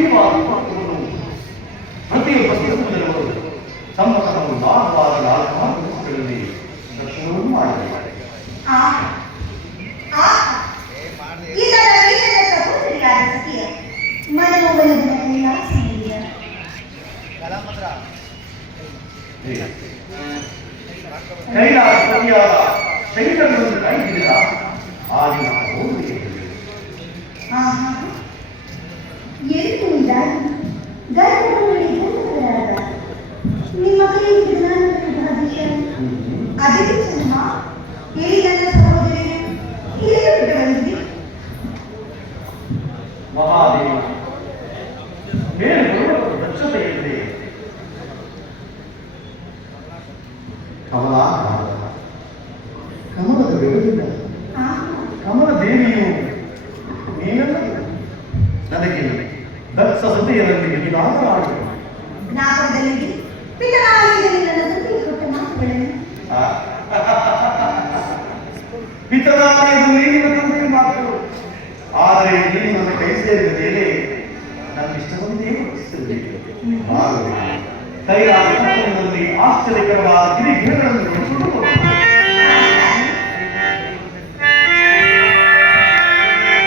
ಜೀವಾತ್ಮವನ್ನು ಪ್ರತಿಯೊಬ್ಬ ಸಂದರ್ಭದಲ್ಲೂ ತಮ್ಮ ತಮ್ಮ ನಾಲ್ಕಾದ ಆತ್ಮಗಳಲ್ಲಿ ದರ್ಶನವನ್ನು ಮಾಡಲಿದ್ದಾರೆ. ಕೈಲಾಸಪತಿಯಾದ ಶೈಲಗಳನ್ನು ಕೈ ಹಿಡಿದ ಆಗಿನ ಹೋಲಿಕೆ ನಿಮ್ಮ ಕೈ ಅದಕ್ಕೆ ಚೆನ್ನ ಹೇಳಿ ನನ್ನ ಸಹೋದರಿಗೆ ಹೇಗೆ ಬಂದಿದೆ ಮಹಾದೇವ ಮೇಲೆ ದಕ್ಷತೆಯಿದೆ. ಕಮಲದ ಬೆಳಗಿನ ಕಮಲ ದೇವಿಯು ನೀನಲ್ಲ ನನಗೆ ದಕ್ಷ ಸತಿಯರಲ್ಲಿ ಮಿಗಿಲಾದ ಜ್ಞಾಪಕದಲ್ಲಿ ಪಿತನಾಲಯದಲ್ಲಿ ನನ್ನ ಸತಿ ಕೊಟ್ಟ ಮಾತುಗಳನ್ನು ಪಿತನಾಲಯದಲ್ಲಿ ನಿನ್ನ ತಂದೆ ಮಾತುಗಳು. ಆದರೆ ನೀನು ನನ್ನ ಕೈ ಸೇರಿದ ಮೇಲೆ ನನ್ನ ಇಷ್ಟವನ್ನೇ ವರ್ತಿಸಬೇಕು. ಕೈಲಾಸದಲ್ಲಿ ಆಶ್ಚರ್ಯಕರವಾದ ಗಿರಿಗಿರಗಳನ್ನು